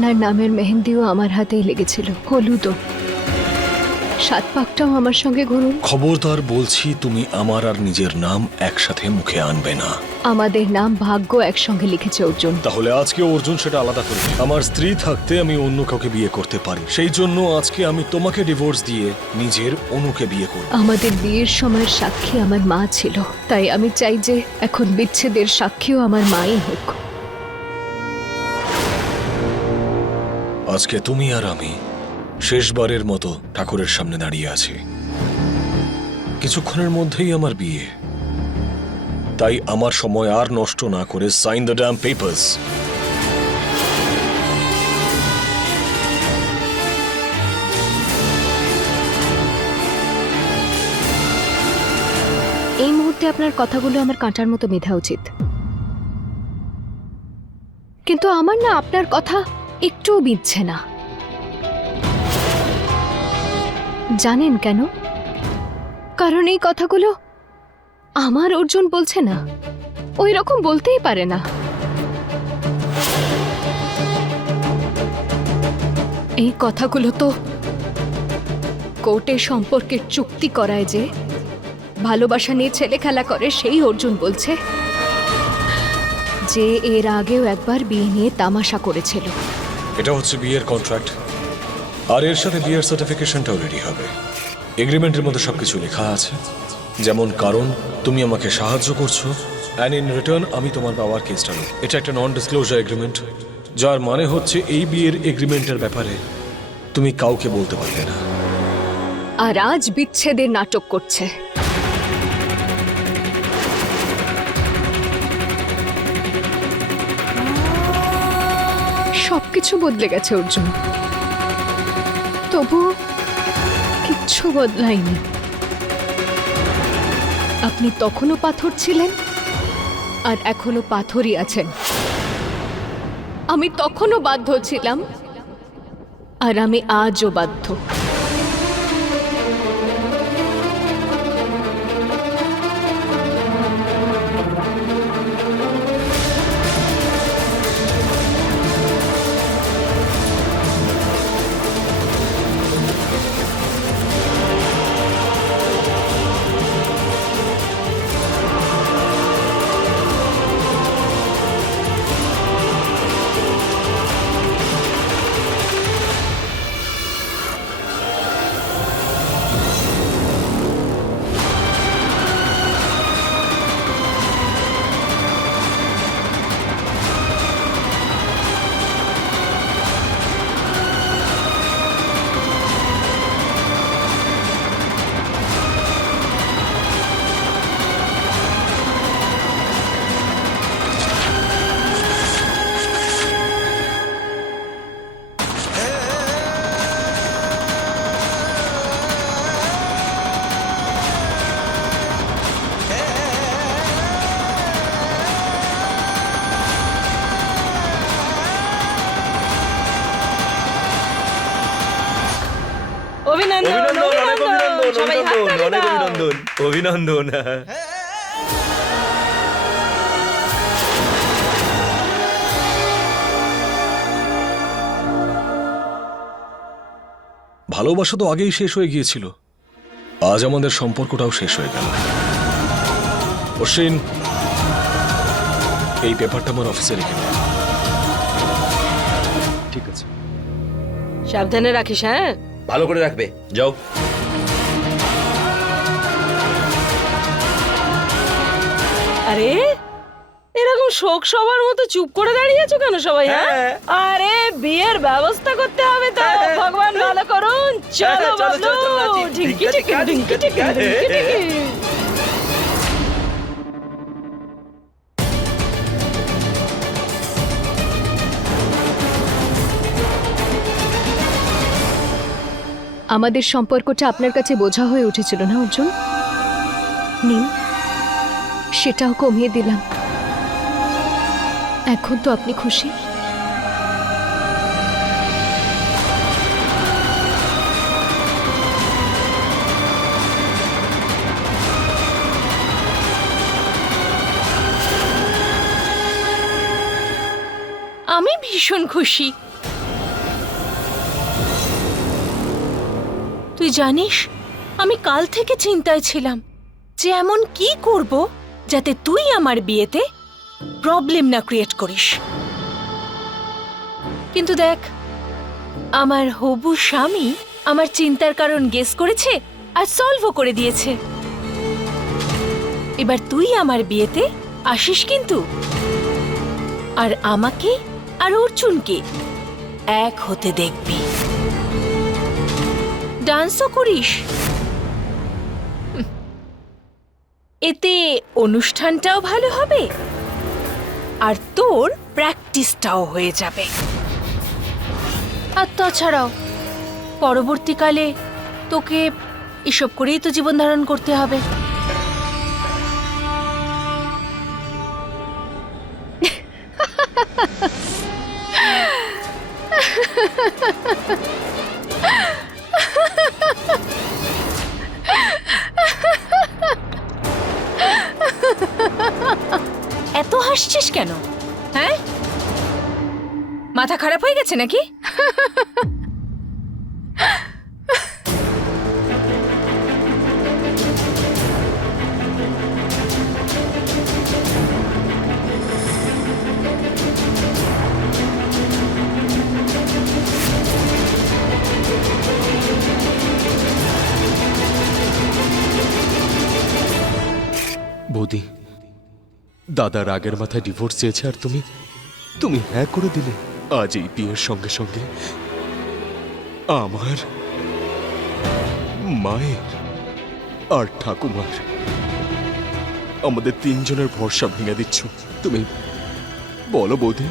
আপনার নামের মেহেন্দিও আমার হাতেই লেগেছিল। হলুদও। সাত পাকটাও আমার সঙ্গে ঘুরুন। খবরদার বলছি তুমি আমার আর নিজের নাম একসাথে মুখে আনবে না। আমাদের নাম ভাগ্য একসঙ্গে লিখেছে অর্জুন। তাহলে আজকে অর্জুন সেটা আলাদা করে আমার স্ত্রী থাকতে আমি অন্য কাউকে বিয়ে করতে পারি। সেই জন্য আজকে আমি তোমাকে ডিভোর্স দিয়ে নিজের অনুকে বিয়ে করব। আমাদের বিয়ের সময়ের সাক্ষী আমার মা ছিল। তাই আমি চাই যে এখন বিচ্ছেদের সাক্ষীও আমার মাই হোক। আজকে তুমি আর আমি শেষবারের মতো ঠাকুরের সামনে দাঁড়িয়ে আছি। কিছুক্ষণের মধ্যেই আমার বিয়ে। তাই আমার সময় আর নষ্ট না করে সাইন দ্য ড্যাম পেপার্স এই মুহূর্তে আপনার কথাগুলো আমার কাঁটার মতো মেধা উচিত। কিন্তু আমার না আপনার কথা একটুও বিঁধছে না। জানেন কেন? কারণ এই কথাগুলো আমার অর্জুন বলছে না। ওই রকম বলতেই পারে না। এই কথাগুলো তো কোর্টে সম্পর্কে চুক্তি করায় যে ভালোবাসা নিয়ে ছেলে খেলা করে সেই অর্জুন বলছে, যে এর আগেও একবার বিয়ে নিয়ে তামাশা করেছিল। এটা হচ্ছে বিয়ের কন্ট্রাক্ট আর এর সাথে বিয়ের সার্টিফিকেশনটাও রেডি হবে। এগ্রিমেন্টের মধ্যে সবকিছু লেখা আছে। যেমন কারণ, তুমি আমাকে সাহায্য করছ অ্যান্ড ইন রিটার্ন আমি তোমার বাবার কেসটা নেব। এটা একটা নন ডিসক্লোজার এগ্রিমেন্ট যার মানে হচ্ছে এই বিয়ের এগ্রিমেন্টের ব্যাপারে তুমি কাউকে বলতে পারবে না। আর আজ বিচ্ছেদের নাটক করছে। সবকিছু বদলে গেছে, অর্জুন। তবু কিচ্ছু বদলায়নি। আপনি তখনও পাথর ছিলেন, আর এখনও পাথরই আছেন। আমি তখনও বাধ্য ছিলাম, আর আমি আজও বাধ্য। অভিনন্দন অভিনন্দন। ভালোবাসা তো আগেই শেষ হয়ে গিয়েছিল। আজ আমাদের সম্পর্কটাও শেষ হয়ে গেল। অশ্বিন এই পেপারটা আমার অফিসে রেখে দে। ঠিক আছে। সাবধানে রাখিস হ্যাঁ? ভালো করে রাখবে। যাও। আরে এরকম শোক সবার মতো চুপ করে দাঁড়িয়েছো কেন সবাই হ্যাঁ? হ্যাঁ। আরে বিয়ের ব্যবস্থা করতে হবে তো। হ্যাঁ। ভগবান ভালো করুন। চলো। ঢিঙ্কি ঢিঙ্কি। ঢিঙ্কি। আমাদের সম্পর্কটা আপনার কাছে বোঝা হয়ে উঠেছিল না অর্জুন? নিন। সেটাও কমিয়ে দিলাম। এখন তো আপনি খুশি? আমি ভীষণ খুশি। তুই জানিস, আমি কাল থেকে চিন্তায় ছিলাম যে এমন কি করব? যাতে তুই আমার বিয়েতে প্রবলেম না ক্রিয়েট করিস। কিন্তু দেখ, আমার হবু স্বামী আমার চিন্তার কারণ গেস করেছে আর সলভও করে দিয়েছে। এবার তুই আমার বিয়েতে আসিস কিন্তু। আর আমাকে আর অর্জুনকে এক হতে দেখবি। ডান্সও করিস। এতে অনুষ্ঠানটাও ভালো হবে আর তোর প্র্যাকটিসটাও হয়ে যাবে। আর তাছাড়াও পরবর্তীকালে তোকে এসব করেই তো জীবন ধারণ করতে হবে। এত হাসছিস কেন? হ্যাঁ? মাথা খারাপ হয়ে গেছে নাকি? দাদা রাগের মাথায় ডিভোর্স চেয়েছে আর তুমি? তুমি হ্যাঁ করে দিলে। আজ এই বিয়ের সঙ্গে সঙ্গে আমার মায়ের আর ঠাকুমার আমাদের তিনজনের ভরসা ভেঙে দিচ্ছ। তুমি বলো বৌদি।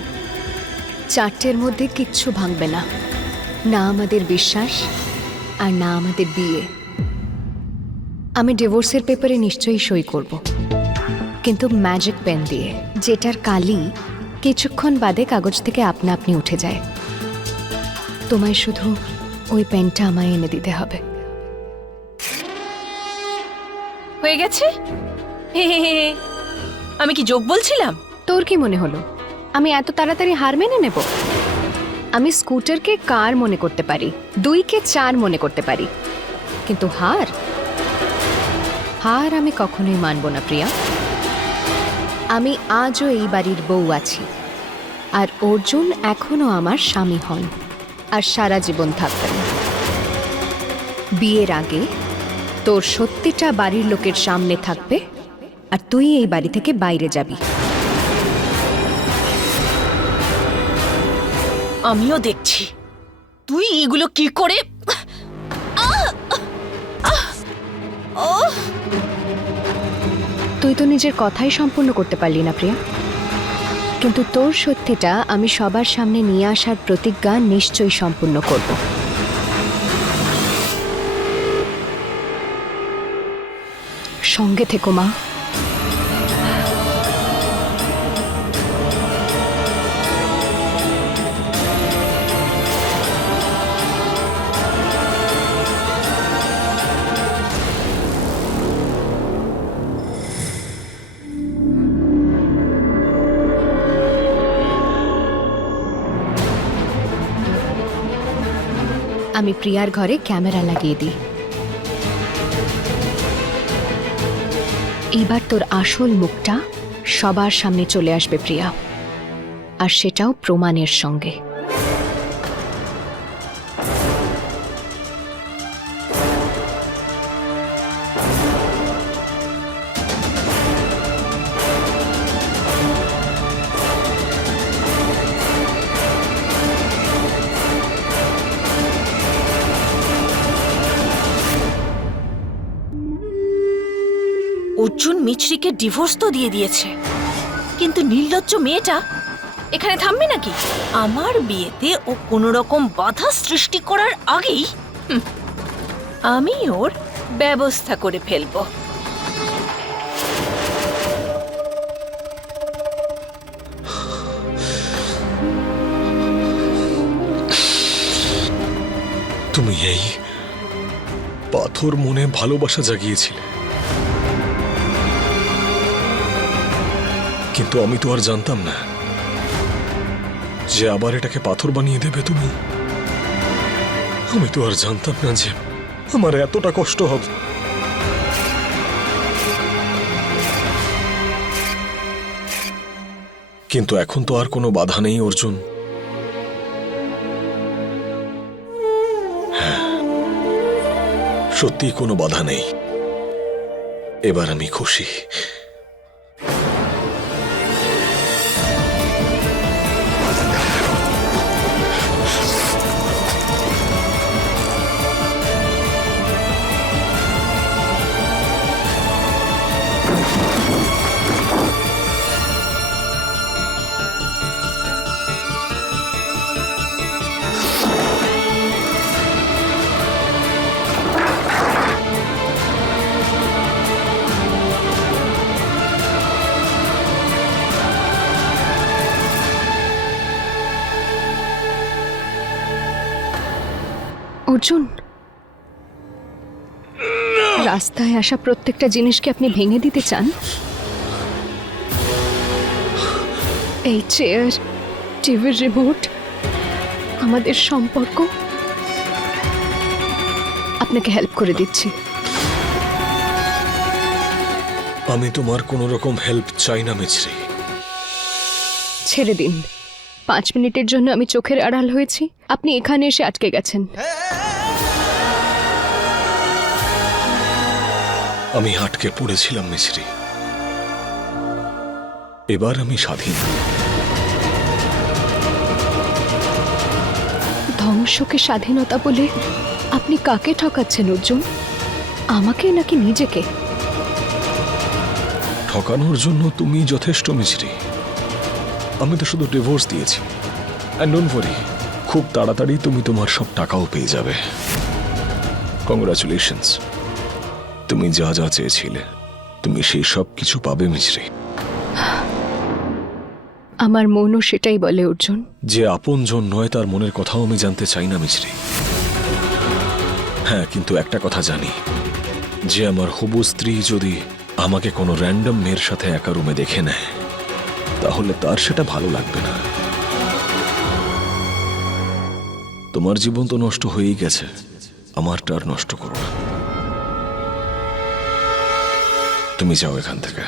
চারটের মধ্যে কিচ্ছু ভাঙবে না। না আমাদের বিশ্বাস আর না আমাদের বিয়ে। আমি ডিভোর্সের পেপারে নিশ্চয়ই সই করব। কিন্তু ম্যাজিক পেন দিয়ে যেটার কালি কিছুক্ষণ বাদে কাগজ থেকে আপনা আপনি উঠে যায়। তোমায় শুধু ওই পেনটা আমায় এনে দিতে হবে। হয়ে গেছে। আমি কি যোগ বলছিলাম? তোর কি মনে হলো? আমি এত তাড়াতাড়ি হার মেনে নেব? আমি স্কুটারকে কার মনে করতে পারি? দুইকে চার মনে করতে পারি। কিন্তু হার? হার আমি কখনোই মানব না প্রিয়া। আমি আজও এই বাড়ির বউ আছি। আর অর্জুন এখনও আমার স্বামী হন, আর সারা জীবন থাকবেন। বিয়ের আগে তোর সত্যিটা বাড়ির লোকের সামনে থাকবে, আর তুই এই বাড়ি থেকে বাইরে যাবি। আমিও দেখছি। তুই এগুলো কি করে? তুই তো নিজের কথাই সম্পূর্ণ করতে পারলি না, প্রিয়া। কিন্তু তোর সত্যিটা আমি সবার সামনে নিয়ে আসার প্রতিজ্ঞা নিশ্চয়ই সম্পূর্ণ করব। সঙ্গে থেকো, মা। আমি প্রিয়ার ঘরে ক্যামেরা লাগিয়ে দিই। এইবার তোর আসল মুখটা সবার সামনে চলে আসবে প্রিয়া। আর সেটাও প্রমাণের সঙ্গে। অর্জুন ডিভোর্স তো দিয়ে দিয়েছে। কিন্তু নির্লজ্জ মেয়েটা এখানে থামবে নাকি? আমার বিয়েতে ও কোনো রকম বাধা সৃষ্টি করার আগেই আমি ওর ব্যবস্থা করে ফেলব। তুমি এই পাথর মনে ভালোবাসা জাগিয়েছিলে। কিন্তু আমি তো আর জানতাম না যে আবার এটাকে পাথর বানিয়ে দেবে তুমি। আমি তো আর জানতাম না যে আমার এতটা কষ্ট হবে। কিন্তু এখন তো আর কোনো বাধা নেই, অর্জুন। হ্যাঁ সত্যি কোনো বাধা নেই। এবার আমি খুশি। অর্জুন। রাস্তায় আসা প্রত্যেকটা জিনিসকে আপনি ভেঙে দিতে চান? এই চেয়ার টিভির রিমোট আমাদের সম্পর্ক। আপনাকে হেল্প করে দিচ্ছি। আমি তোমার কোনো রকম হেল্প চাই না মিছরি। ছেড়ে দিন। পাঁচ মিনিটের জন্য আমি চোখের আড়াল হয়েছি। আপনি এখানে এসে আটকে গেছেন। আমি আটকে পড়েছিলাম মিছরি। এবার আমি স্বাধীন। ধ্বংসকে স্বাধীনতা বলে আপনি কাকে ঠকাচ্ছেন অর্জুন? আমাকে নাকি নিজেকে? ঠকানোর জন্য তুমি যথেষ্ট মিছরি। আমি তো শুধু ডিভোর্স দিয়েছি। অ্যান্ড ডোন্ট ওয়ারি খুব তাড়াতাড়ি তুমি তোমার সব টাকাও পেয়ে যাবে। কংগ্রাচুলেশনস তুমি যা যা চেয়েছিলে তুমি সেই সব কিছু পাবে মিছরি। আমার মনও সেটাই বলে অর্জুন। যে আপনজন নয় তার মনের কথাও আমি জানতে চাই না মিছরি। হ্যাঁ কিন্তু একটা কথা জানি। যে আমার হবু স্ত্রী যদি আমাকে কোনো র্যান্ডম মেয়ের সাথে একা রুমে দেখে নেয় তাহলে তার সেটা ভালো লাগবে না। তোমার জীবন তো নষ্ট হয়েই গেছে আমারটা আর নষ্ট করো না। তুমি যাও এখান থেকে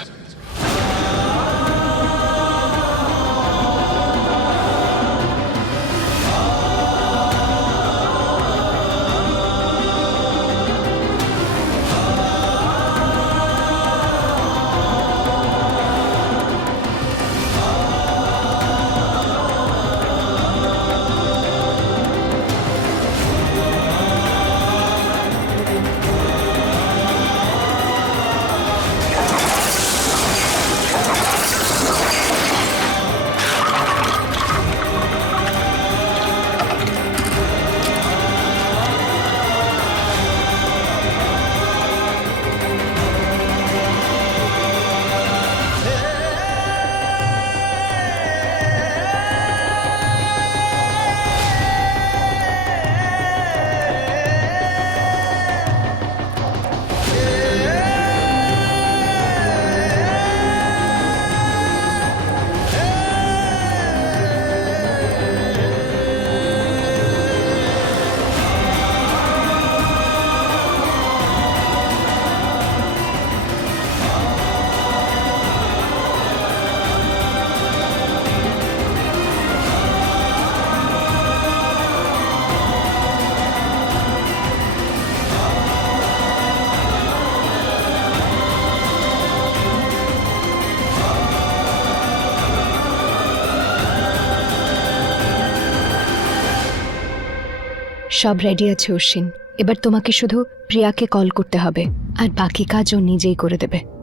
সব রেডি আছে অশ্বিন এবার তোমাকে শুধু প্রিয়াকে কল করতে হবে। আর বাকি কাজ ও নিজেই করে দেবে।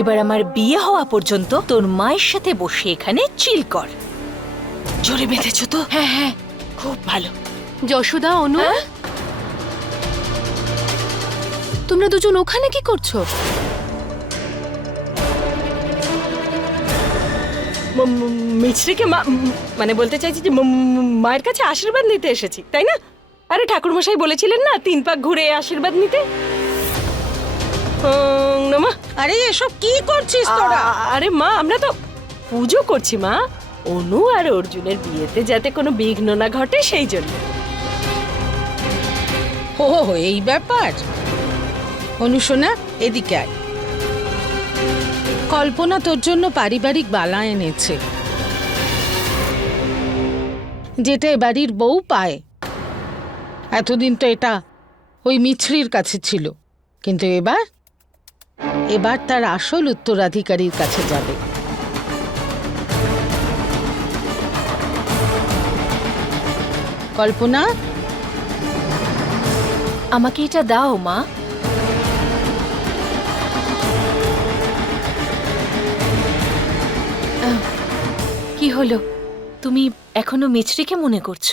এবার আমার বিয়ে হওয়া পর্যন্ত তোর মায়ের সাথে বসে এখানে চিল কর। জোরে বেঁধেছ তো? হ্যাঁ হ্যাঁ। খুব ভালো। যশোদা অনু। হ্যাঁ? তোমরা দুজন ওখানে কি করছ? মিছরিকে মা মানে বলতে চাইছি যে মায়ের কাছে আশীর্বাদ নিতে এসেছি তাই না? আরে ঠাকুরমশাই বলেছিলেন না তিন পাক ঘুরে আশীর্বাদ নিতে? ওং নমঃ। আরে এসব কি করছিস তোরা? আরে মা আমরা তো পুজো করছি মা। অনু আর অর্জুনের বিয়েতে যাতে কোনো বিঘ্ন না ঘটে সেই জন্য। ও এই ব্যাপার? অনুশোনা এদিকে আয়। কল্পনা তোর জন্য পারিবারিক বালা এনেছে। যেটা এ বাড়ির বউ পায়। এতদিন তো এটা ওই মিছরির কাছে ছিল। কিন্তু এবার এবার তার আসল উত্তরাধিকারীর কাছে যাবে। কল্পনা? আমাকে এটা দাও, মা। কি হলো? তুমি এখনও মিছরিকে মনে করছ?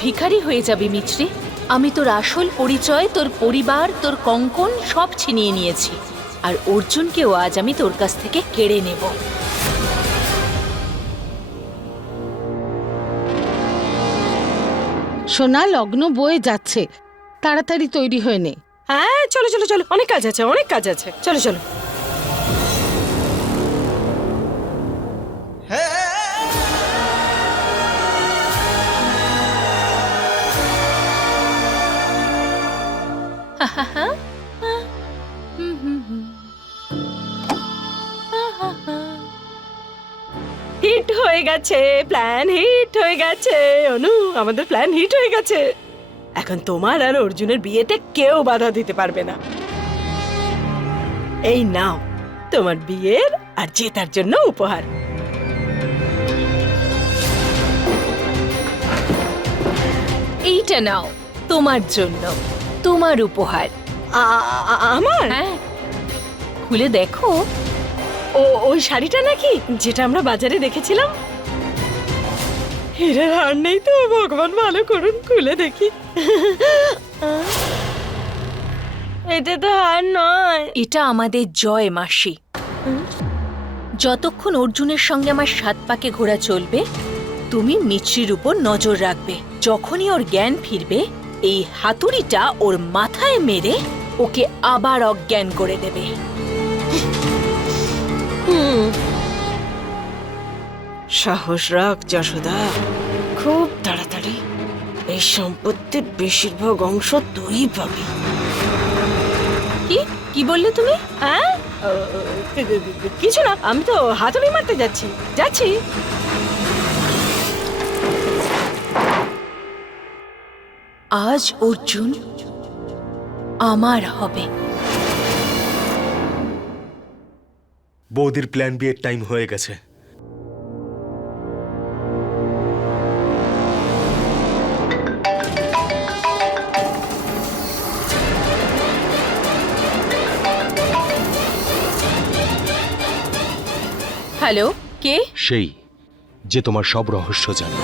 ভিখারি হয়ে যাবি মিছরি। আমি তোর আসল পরিচয় তোর পরিবার তোর কঙ্কন সব ছিনিয়ে নিয়েছি। আর অর্জুনকেও আজ আমি তোর কাছ থেকে কেড়ে নেব। সোনা লগ্ন বয়ে যাচ্ছে। তাড়াতাড়ি তৈরি হয়ে নে। হ্যাঁ চলো চলো চলো। অনেক কাজ আছে অনেক কাজ আছে। চলো চলো। গেছে প্ল্যান হিট হয়ে গেছে। অনু আমাদের প্ল্যান হিট হয়ে গেছে। এখন তোমার আর অর্জুনের বিয়েতে কেউ বাধা দিতে পারবে না। এই নাও তোমার বিয়ের আর জেতার জন্য উপহার। এইটা নাও তোমার জন্য তোমার উপহার। আমার? হ্যাঁ। খুলে দেখো। ও ওই শাড়িটা নাকি যেটা আমরা বাজারে দেখেছিলাম? হীরের হার নেই তো, ভগবান ভালো করুন, খুলে দেখি। এটা তো হার নয়। এটা আমাদের জয়, মাসি। যতক্ষণ অর্জুনের সঙ্গে আমার সাত পাকে ঘোরা চলবে, তুমি মিছরির উপর নজর রাখবে। যখনই ওর জ্ঞান ফিরবে, এই হাতুড়িটা ওর মাথায় মেরে ওকে আবার অজ্ঞান করে দেবে। সাহস রাখ যশোদা। খুব তাড়াতাড়ি। এই সম্পত্তির বেশিরভাগ অংশ তুই পাবি। কি? কি বললে তুমি? হ্যাঁ? কিছু না আমি তো হাতুড়ি মারতে যাচ্ছি। যাচ্ছি। আজ অর্জুন আমার হবে। বৌদির প্ল্যান বিয়ের টাইম হয়ে গেছে। হ্যালো কে? সেই যে তোমার সব রহস্য জানে।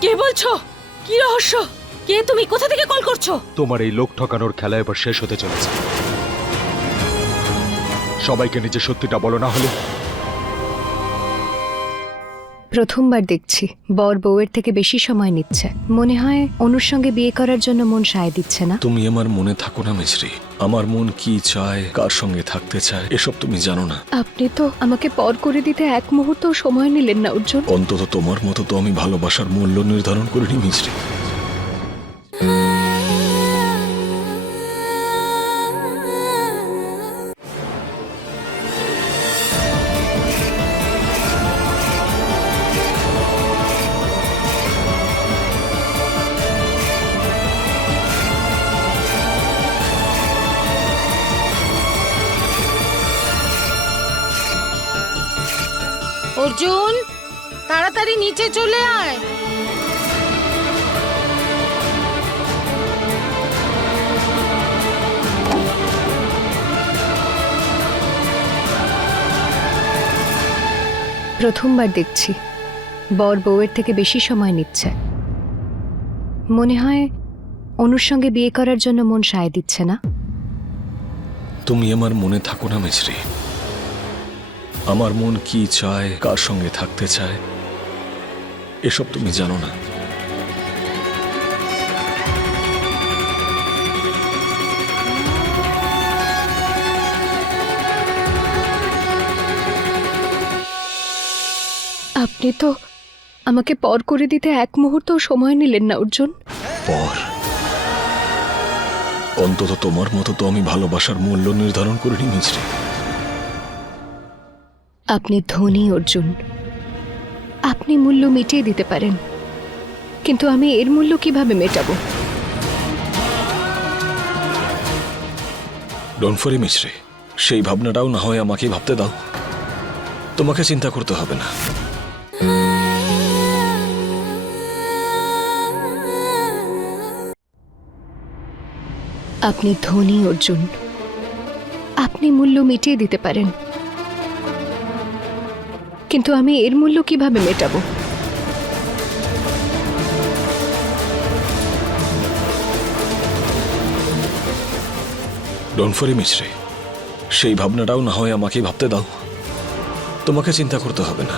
কে- বলছো? কি রহস্য? কে তুমি? কোথা থেকে কল করছ? তোমার এই লোক ঠকানোর খেলা এবার শেষ হতে চলেছে। সবাইকে নিজে সত্যিটা বলো না হলে। প্রথমবার দেখছি। বর বউয়ের থেকে বেশি সময় নিচ্ছে। মনে হয় অনুর সঙ্গে বিয়ে করার জন্য মন সায় দিচ্ছে না। তুমি আমার মনে থাকো না মিছরি আমার মন কি চায় কার সঙ্গে থাকতে চায় এসব তুমি জানো না। আপনি তো আমাকে পর করে দিতে এক মুহূর্ত সময় নিলেন না অর্জুন। অন্তত তোমার মতো তো আমি ভালোবাসার মূল্য নির্ধারণ করিনি মিছরি অর্জুন তাড়াতাড়ি নিচে চলে আয়। প্রথমবার দেখছি। বর বউয়ের থেকে বেশি সময় নিচ্ছে। মনে হয় অনুর সঙ্গে বিয়ে করার জন্য মন সায় দিচ্ছে না। তুমি আমার মনে থাকো না মিছরি। আমার মন কি চায় কার সঙ্গে থাকতে চায় এসব তুমি জানো না। আপনি তো আমাকে পর করে দিতে এক মুহূর্ত সময় নিলেন না অর্জুন। পর? অন্তত তোমার মতো তো আমি ভালোবাসার মূল্য নির্ধারণ করিনি মিছরি আপনি ধনী অর্জুন। আপনি মূল্য মিটিয়ে দিতে পারেন। কিন্তু আমি এর মূল্য কীভাবে মেটাবো? ডোন্ট ফরি মিছরি। সেই ভাবনাটাও না হয় আমাকে ভাবতে দাও। তোমাকে চিন্তা করতে হবে না। আপনি ধনী অর্জুন। আপনি মূল্য মিটিয়ে দিতে পারেন। কিন্তু আমি এর মূল্য কীভাবে মেটাবো? ডনফরি ফরি মিছরি সেই ভাবনাটাও না হয় আমাকে ভাবতে দাও। তোমাকে চিন্তা করতে হবে না।